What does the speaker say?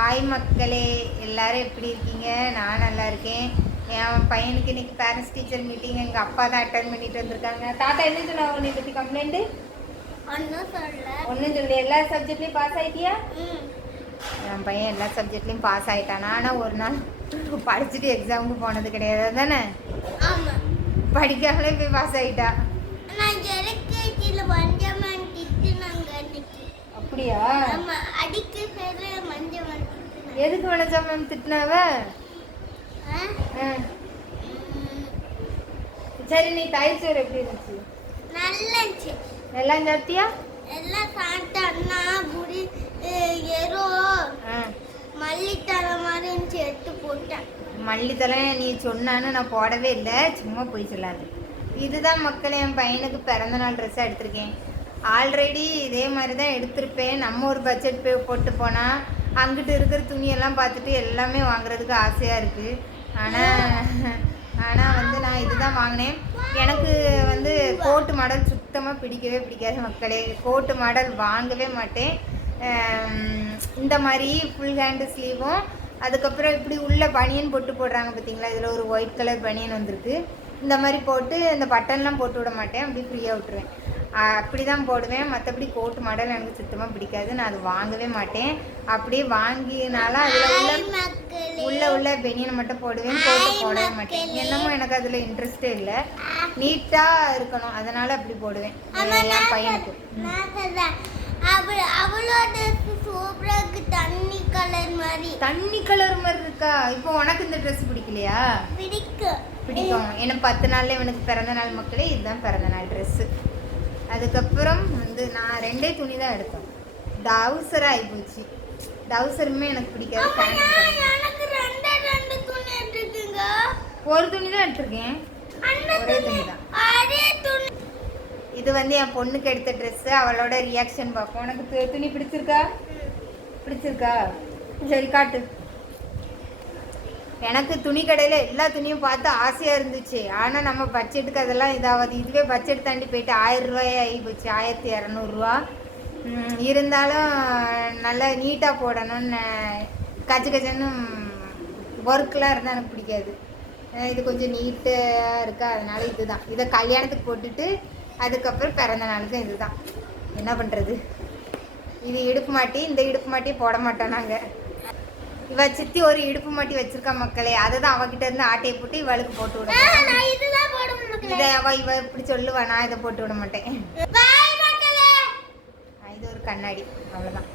Hi மக்களே, எல்லாரும் எப்படி இருக்கீங்க? நான் நல்லா இருக்கேன். என் பையனுக்கு இன்னைக்கு பேரண்ட்ஸ் டீச்சர் மீட்டிங் எங்கள் அப்பா தான் அட்டன் பண்ணிட்டு வந்திருக்காங்க. தாத்தா என்ன சொன்னாங்க உன்னை பற்றி கம்ப்ளைண்ட்டு? ஒன்றும் சொல்லி எல்லா சப்ஜெக்ட்லேயும் பாஸ் ஆகிட்டியா? என் பையன் எல்லா சப்ஜெக்ட்லேயும் பாஸ் ஆகிட்டான். ஆனால் ஒரு நாள் படிச்சுட்டு எக்ஸாமுக்கு போனது கிடையாது தானே? படிக்காமலே போய் பாஸ் ஆகிட்டா. அப்படியா? எதுக்கு வனஜா மேம் திட்டினாவ? சரி, நீ தயிர் சோறு எப்படி இருந்துச்சு? எல்லாம் சாப்பிட்டியா? எல்லாம் சாப்பிட்டா புரி ஏரோ மல்லித்தலை மாதிரி இருந்துச்சு, எடுத்து போட்டேன். மல்லித்தலை நீ சொன்னான்னு நான் போடவே இல்லை, சும்மா போய் சொல்லாது. இதுதான் மக்களே, என் பையனுக்கு பிறந்தநாள் ட்ரெஸ்ஸாக எடுத்திருக்கேன். ஆல்ரெடி இதே மாதிரி தான் எடுத்திருப்பேன். நம்ம ஒரு பட்ஜெட் போட்டு போனால் அங்கிட்டு இருக்கிற துணியெல்லாம் பார்த்துட்டு எல்லாமே வாங்குறதுக்கு ஆசையாக இருக்குது. ஆனால் வந்து நான் இதுதான் வாங்கினேன். எனக்கு வந்து கோட்டு மாடல் சுத்தமாக பிடிக்கவே பிடிக்காது மக்களே. கோட்டு மாடல் வாங்கவே மாட்டேன். இந்த மாதிரி ஃபுல் ஹேண்டு ஸ்லீவும், அதுக்கப்புறம் இப்படி உள்ள பனியன் போடுறாங்க பார்த்தீங்களா? இதில் ஒரு ஒயிட் கலர் பனியன் வந்திருக்கு. இந்த மாதிரி போட்டு இந்த பட்டன்லாம் போட்டு விட மாட்டேன், அப்படி ஃப்ரீயாக விட்டுருவேன். அப்படி தான் போடுவேன். மற்றபடி கோட்டு மாடல் எனக்கு சுத்தமாக பிடிக்காது, நான் அது வாங்கவே மாட்டேன். அப்படியே வாங்கினாலும் அதில் உள்ள பெனியனை மட்டும் போடுவேன், கோட்டு போடவே மாட்டேன். என்னமோ எனக்கு அதில் இன்ட்ரெஸ்டே இல்லை. நீட்டாக இருக்கணும், அதனால் அப்படி போடுவேன் என் பையனுக்கு. தண்ணி கலர் மாதிரி இருக்கா? இப்போ உனக்கு இந்த ட்ரெஸ் பிடிக்கலையா? பிடிக்கும். எனக்கு 10 நாள்ல இவனுக்கு பிறந்த நாள் மக்களே. இதுதான் பிறந்த நாள் ட்ரெஸ்ஸு. அதுக்கப்புறம் வந்து நான் 2 துணி தான் எடுத்தேன். டவுசர் ஆகி போச்சு. டவுசருமே எனக்கு பிடிக்காது. ஒரு துணி தான் எடுத்திருக்கேன், ஒரே துணி தான். இது வந்து என் பொண்ணுக்கு எடுத்த ட்ரெஸ்ஸு. அவளோட ரியாக்ஷன் பார்ப்போம். உனக்கு துணி பிடிச்சிருக்கா? சரி காட்டு. எனக்கு துணி கடையில் எல்லா துணியும் பார்த்து ஆசையாக இருந்துச்சு. ஆனால் நம்ம பட்ஜெட்டுக்கு அதெல்லாம் இதாகாது. இதுவே பட்ஜெட் தாண்டி போயிட்டு 1000 ரூபாயே ஆகி போச்சு, 1200 ரூபா. இருந்தாலும் நல்லா நீட்டாக போடணும்னு கச்சன்னு ஒர்க்கெலாம் இருந்தால் எனக்கு பிடிக்காது. இது கொஞ்சம் நீட்டாக இருக்கா, அதனால் இதுதான். இதை கல்யாணத்துக்கு போட்டுட்டு அதுக்கப்புறம் பிறந்த நாளுக்கும் இதுதான். என்ன பண்ணுறது? இது இடுப்பு மாட்டி, இந்த இடுப்பு மாட்டி போட மாட்டோம் நாங்கள். இவ சித்தி ஒரு இடுப்பு மாட்டி வச்சிருக்கா மக்களே. அதை தான் அவகிட்ட இருந்து ஆட்டையை போட்டு இவளுக்கு போட்டு விட. இதை இவ இப்படி சொல்லுவா, நான் இதை போட்டு விட மாட்டேன். இது ஒரு கண்ணாடி, அவ்வளோதான்.